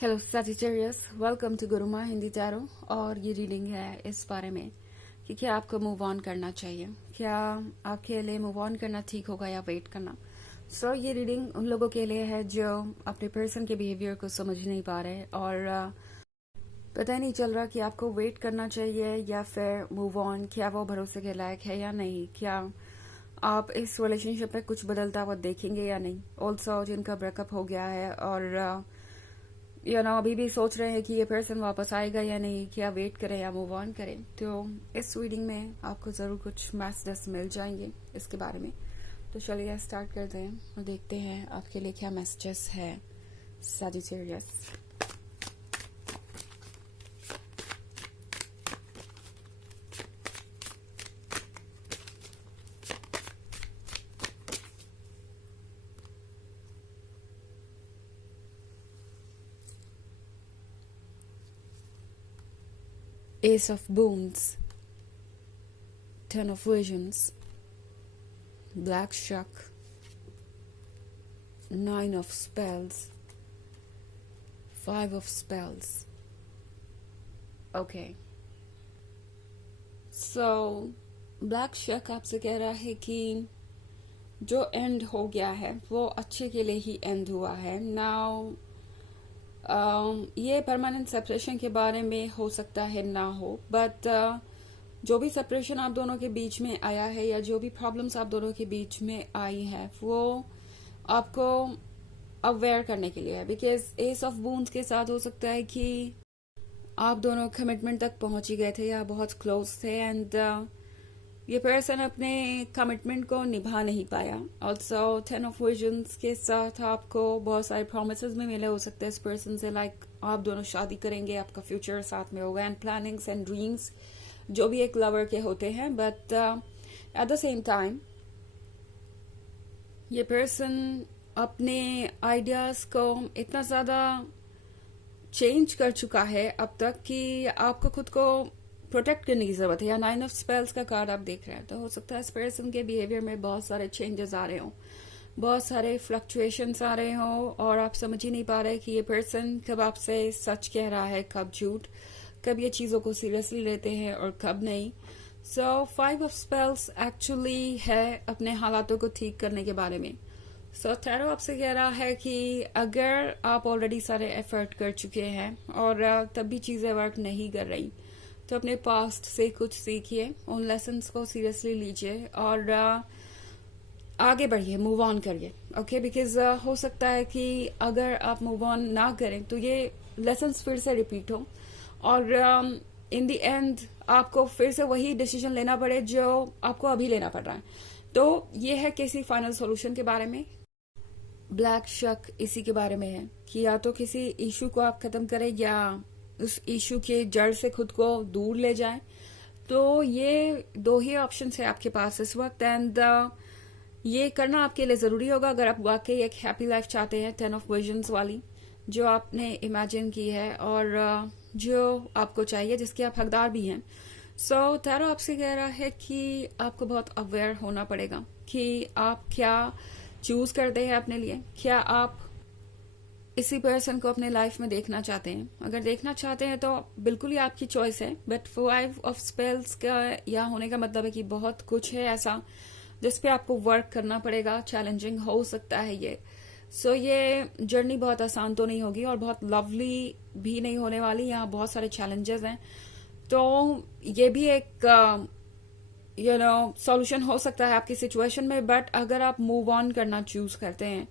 Hello Sagittarius, welcome to Guruma Hindi tarot. और ये reading है इस बारे में कि क्या आपको मूव ऑन करना चाहिए, क्या आपके लिए मूव ऑन करना ठीक होगा या वेट करना। ये रीडिंग उन लोगों के लिए है जो अपने पर्सन के बिहेवियर को समझ नहीं पा रहे और पता ही नहीं चल रहा कि आपको वेट करना चाहिए या फिर मूव ऑन, क्या वो भरोसे के लायक है या नहीं, क्या आप इस रिलेशनशिप में कुछ बदलता हुआ देखेंगे या नहीं। ऑल्सो जिनका ब्रेकअप हो गया है और अभी भी सोच रहे हैं कि ये पर्सन वापस आएगा या नहीं, क्या वेट करें या मूव ऑन करें, तो इस रीडिंग में आपको जरूर कुछ मैसेजेस मिल जाएंगे इसके बारे में। तो चलिए स्टार्ट करते हैं और देखते हैं आपके लिए क्या मैसेजेस है Sagittarius. Ace of Wands, Ten of Visions, Black Shuck, Nine of Spells, Five of Spells. Okay. So, Black Shuck आपसे कह रहा है कि जो एंड हो गया है वो अच्छे के लिए ही एंड हुआ है। नाउ ये परमानेंट सेपरेशन के बारे में हो सकता है ना हो, बट जो भी सेपरेशन आप दोनों के बीच में आया है या जो भी प्रॉब्लम्स आप दोनों के बीच में आई है वो आपको अवेयर करने के लिए है। बिकॉज एस ऑफ वूंड्स के साथ हो सकता है कि आप दोनों कमिटमेंट तक पहुंच ही गए थे या बहुत क्लोज थे एंड ये पर्सन अपने कमिटमेंट को निभा नहीं पाया। ऑल्सो 10 ऑफ विजन्स के साथ आपको बहुत सारे प्रोमिसेस भी मिले हो सकते हैं इस पर्सन से, लाइक आप दोनों शादी करेंगे, आपका फ्यूचर साथ में होगा एंड प्लानिंग्स एंड ड्रीम्स जो भी एक लवर के होते हैं। But at the same time ये पर्सन अपने आइडियाज को इतना ज्यादा चेंज कर चुका है अब तक कि आपको खुद को प्रोटेक्ट करने की जरूरत है। या 9 ऑफ स्पेल्स का कार्ड आप देख रहे हैं तो हो सकता है इस पर्सन के बिहेवियर में बहुत सारे चेंजेस आ रहे हो, बहुत सारे फ्लक्चुएशंस आ रहे हो और आप समझ ही नहीं पा रहे कि ये पर्सन कब आपसे सच कह रहा है, कब झूठ, कब ये चीजों को सीरियसली लेते हैं और कब नहीं। सो 5 ऑफ स्पेल्स एक्चुअली है अपने हालातों को ठीक करने के बारे में। टैरो आपसे कह रहा है कि अगर आप ऑलरेडी सारे एफर्ट कर चुके हैं और तब भी चीजें वर्क नहीं कर रही तो अपने पास्ट से कुछ सीखिए, उन लेसन्स को सीरियसली लीजिए और आगे बढ़िए, मूव ऑन करिए। ओके, बिकॉज हो सकता है कि अगर आप मूव ऑन ना करें तो ये लेसन्स फिर से रिपीट हो और इन द एंड आपको फिर से वही डिसीजन लेना पड़े जो आपको अभी लेना पड़ रहा है। तो ये है किसी फाइनल सॉल्यूशन के बारे में। ब्लैक शक इसी के बारे में है कि या तो किसी इशू को आप खत्म करें या उस इशू के जड़ से खुद को दूर ले जाएं। तो ये दो ही ऑप्शन है आपके पास इस वक्त एंड ये करना आपके लिए जरूरी होगा अगर आप वाकई एक हैप्पी लाइफ चाहते हैं, 10 ऑफ विजन्स वाली जो आपने इमेजिन की है और जो आपको चाहिए, जिसके आप हकदार भी हैं। टैरो आपसे कह रहा है कि आपको बहुत अवेयर होना पड़ेगा कि आप क्या चूज करते हैं अपने लिए। क्या आप इसी पर्सन को अपने लाइफ में देखना चाहते हैं? अगर देखना चाहते हैं तो बिल्कुल ही आपकी चॉइस है, बट 5 ऑफ स्पेल्स का या होने का मतलब है कि बहुत कुछ है ऐसा जिस पे आपको वर्क करना पड़ेगा, चैलेंजिंग हो सकता है ये। ये जर्नी बहुत आसान तो नहीं होगी और बहुत लवली भी नहीं होने वाली, यहाँ बहुत सारे चैलेंजेस हैं। तो ये भी एक सॉल्यूशन हो सकता है आपकी सिचुएशन में, बट अगर आप मूव ऑन करना चूज करते हैं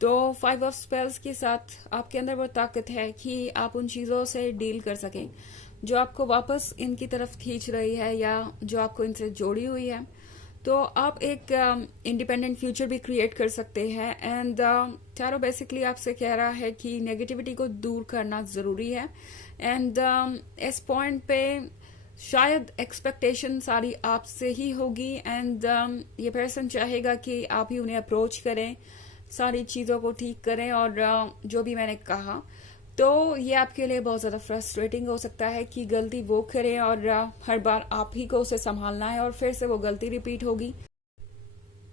तो 5 ऑफ स्पेल्स के साथ आपके अंदर वो ताकत है कि आप उन चीजों से डील कर सकें जो आपको वापस इनकी तरफ खींच रही है या जो आपको इनसे जोड़ी हुई है। तो आप एक इंडिपेंडेंट फ्यूचर भी क्रिएट कर सकते हैं एंड टैरो बेसिकली आपसे कह रहा है कि नेगेटिविटी को दूर करना जरूरी है एंड इस पॉइंट पे शायद एक्सपेक्टेशन सारी आपसे ही होगी एंड ये पर्सन चाहेगा कि आप ही उन्हें अप्रोच करें, सारी चीजों को ठीक करें और जो भी मैंने कहा। तो ये आपके लिए बहुत ज्यादा फ्रस्ट्रेटिंग हो सकता है कि गलती वो करे और हर बार आप ही को उसे संभालना है और फिर से वो गलती रिपीट होगी।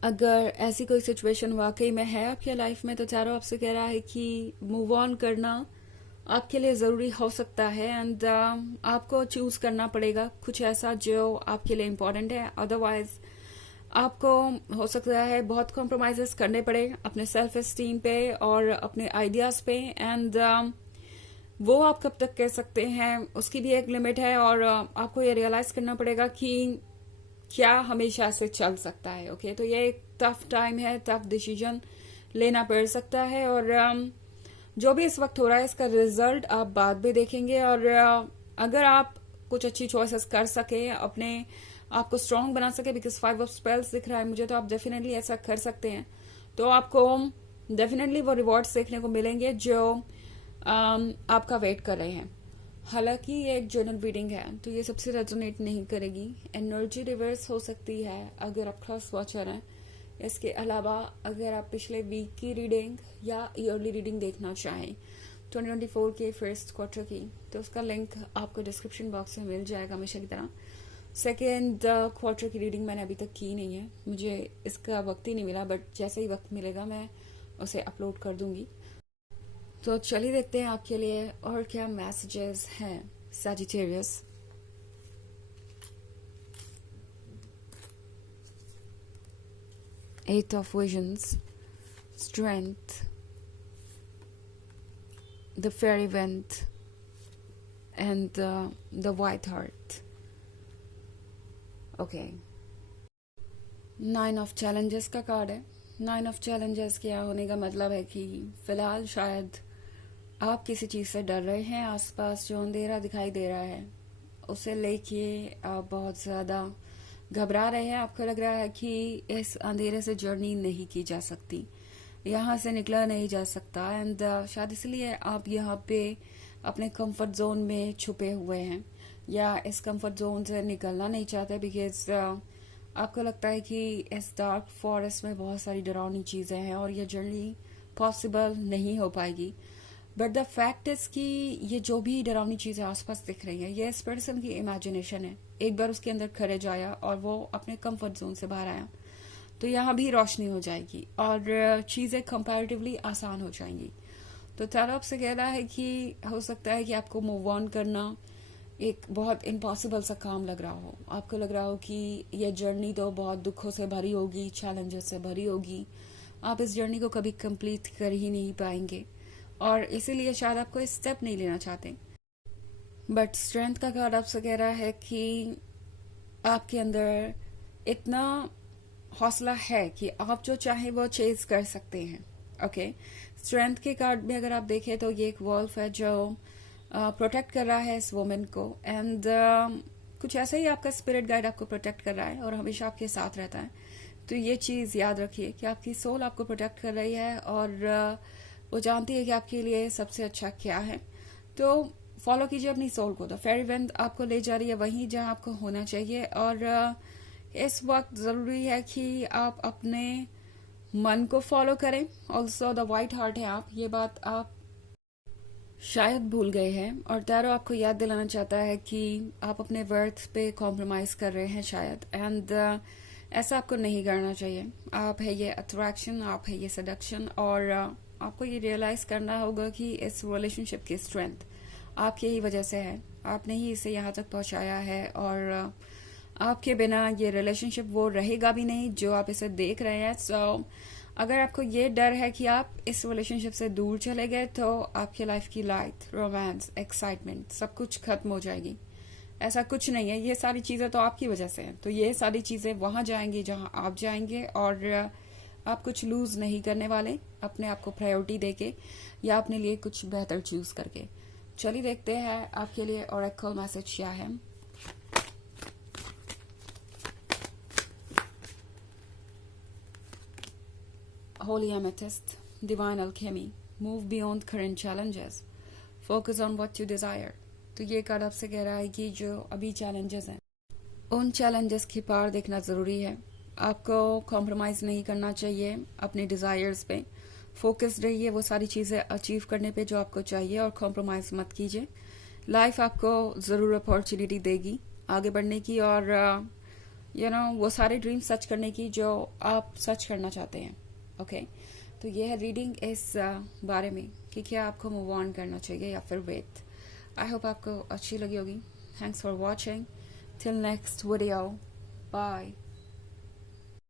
अगर ऐसी कोई सिचुएशन वाकई में है आपकी लाइफ में तो टैरो आपसे कह रहा है कि मूव ऑन करना आपके लिए ज़रूरी हो सकता है, एंड आपको चूज करना पड़ेगा कुछ ऐसा जो आपके लिए इम्पोर्टेंट है। अदरवाइज आपको हो सकता है बहुत कॉम्प्रोमाइजेस करने पड़े अपने सेल्फ एस्टीम पे और अपने आइडियाज पे, एंड वो आप कब तक कह सकते हैं उसकी भी एक लिमिट है। और आपको ये रियलाइज करना पड़ेगा कि क्या हमेशा से चल सकता है। ओके, तो ये एक टफ टाइम है, टफ डिसीजन लेना पड़ सकता है, और जो भी इस वक्त हो रहा है इसका रिजल्ट आप बाद में देखेंगे। और अगर आप कुछ अच्छी चॉइसेस कर सके, अपने आपको स्ट्रांग बना सके, बिकॉज 5 ऑफ स्पेल्स दिख रहा है मुझे, तो आप डेफिनेटली ऐसा कर सकते हैं। तो आपको डेफिनेटली वो रिवॉर्ड्स देखने को मिलेंगे जो आपका वेट कर रहे हैं। हालांकि ये एक जर्नल रीडिंग है तो ये सबसे रेजोनेट नहीं करेगी। एनर्जी रिवर्स हो सकती है अगर आप क्रॉस वॉचर हैं। इसके अलावा अगर आप पिछले वीक की रीडिंग या ईयरली रीडिंग देखना चाहें 2024 के फर्स्ट क्वार्टर की, तो उसका लिंक आपको डिस्क्रिप्शन बॉक्स में मिल जाएगा हमेशा की तरह। सेकेंड क्वार्टर की रीडिंग मैंने अभी तक की नहीं है, मुझे इसका वक्त ही नहीं मिला, बट जैसे ही वक्त मिलेगा मैं उसे अपलोड कर दूंगी। तो चलिए देखते हैं आपके लिए और क्या मैसेजेस हैं Sagittarius. Eight of Visions, Strength, the Fairy Wind, and the White Heart. Okay. 9 of Challenges का कार्ड है। 9 of Challenges क्या होने का मतलब है कि फिलहाल शायद आप किसी चीज से डर रहे हैं। आसपास जो अंधेरा दिखाई दे रहा है उसे लेके आप बहुत ज्यादा घबरा रहे हैं। आपको लग रहा है कि इस अंधेरे से जर्नी नहीं की जा सकती, यहाँ से निकला नहीं जा सकता, एंड शायद इसलिए आप यहाँ पे अपने कंफर्ट जोन में छुपे हुए हैं या इस कंफर्ट जोन से निकलना नहीं चाहते, बिकॉज आपको लगता है कि इस डार्क फॉरेस्ट में बहुत सारी डरावनी चीजें हैं और ये जर्नी पॉसिबल नहीं हो पाएगी। बट द फैक्ट इज कि ये जो भी डरावनी चीजें आसपास दिख रही हैं, ये इस पर्सन की इमेजिनेशन है। एक बार उसके अंदर करेज आया और वो अपने कंफर्ट जोन से बाहर आया तो यहाँ भी रोशनी हो जाएगी और चीजें कंपैरेटिवली आसान हो जाएंगी। तो तरफ से कह रहा है कि हो सकता है कि आपको मूव ऑन करना एक बहुत इम्पॉसिबल सा काम लग रहा हो। आपको लग रहा हो कि ये जर्नी तो बहुत दुखों से भरी होगी, चैलेंजेस से भरी होगी, आप इस जर्नी को कभी कंप्लीट कर ही नहीं पाएंगे और इसीलिए शायद आप कोई स्टेप नहीं लेना चाहते। बट स्ट्रेंथ का कार्ड आपसे कह रहा है कि आपके अंदर इतना हौसला है कि आप जो चाहे वो चेज कर सकते हैं। ओके, स्ट्रेंथ के कार्ड में अगर आप देखें तो ये एक वॉल्फ है जो प्रोटेक्ट कर रहा है इस वुमेन को, एंड कुछ ऐसा ही आपका स्पिरिट गाइड आपको प्रोटेक्ट कर रहा है और हमेशा आपके साथ रहता है। तो ये चीज याद रखिए कि आपकी सोल आपको प्रोटेक्ट कर रही है और वो जानती है कि आपके लिए सबसे अच्छा क्या है। तो फॉलो कीजिए अपनी सोल को। द फेरी विंड आपको ले जा रही है वहीं जहां आपको होना चाहिए और इस वक्त जरूरी है कि आप अपने मन को फॉलो करें। ऑल्सो द वाइट हार्ट है आप, ये बात आप शायद भूल गए हैं और टैरो आपको याद दिलाना चाहता है कि आप अपने वर्थ पे कॉम्प्रोमाइज कर रहे हैं शायद, एंड ऐसा आपको नहीं करना चाहिए। आप है ये अट्रैक्शन, आप है ये सडक्शन, और आपको ये रियलाइज करना होगा कि इस रिलेशनशिप की स्ट्रेंथ आपकी ही वजह से है। आपने ही इसे यहाँ तक पहुंचाया है और आपके बिना ये रिलेशनशिप वो रहेगा भी नहीं जो आप इसे देख रहे हैं। सो अगर आपको ये डर है कि आप इस रिलेशनशिप से दूर चले गए तो आपकी लाइफ की लाइट, रोमांस, एक्साइटमेंट सब कुछ खत्म हो जाएगी। ऐसा कुछ नहीं है, ये सारी चीजें तो आपकी वजह से हैं। तो ये सारी चीजें वहां जाएंगी जहां आप जाएंगे और आप कुछ लूज नहीं करने वाले अपने आप को प्रायोरिटी देके या अपने लिए कुछ बेहतर चूज करके। चलिए देखते हैं आपके लिए ओरेकल मैसेज क्या है। Holy Amethyst, Divine Alchemy, move beyond current challenges, focus on what you desire। तो ये कार्ड आपसे कह रहा है कि जो अभी चैलेंजेस हैं उन चैलेंजेस की पार देखना जरूरी है। आपको कॉम्प्रोमाइज नहीं करना चाहिए अपने डिजायर्स पे, फोकस्ड रहिए वो सारी चीजें अचीव करने पे जो आपको चाहिए और कॉम्प्रोमाइज मत कीजिए। लाइफ आपको जरूर अपॉर्चुनिटी देगी आगे बढ़ने की और वो सारे ड्रीम सच करने की जो आप सच करना चाहते हैं। ओके, तो ये है रीडिंग इस बारे में कि कि क्या आपको मूव ऑन करना चाहिए या फिर वेट। आई होप आपको अच्छी लगी होगी। Thanks for watching. Till next video, bye.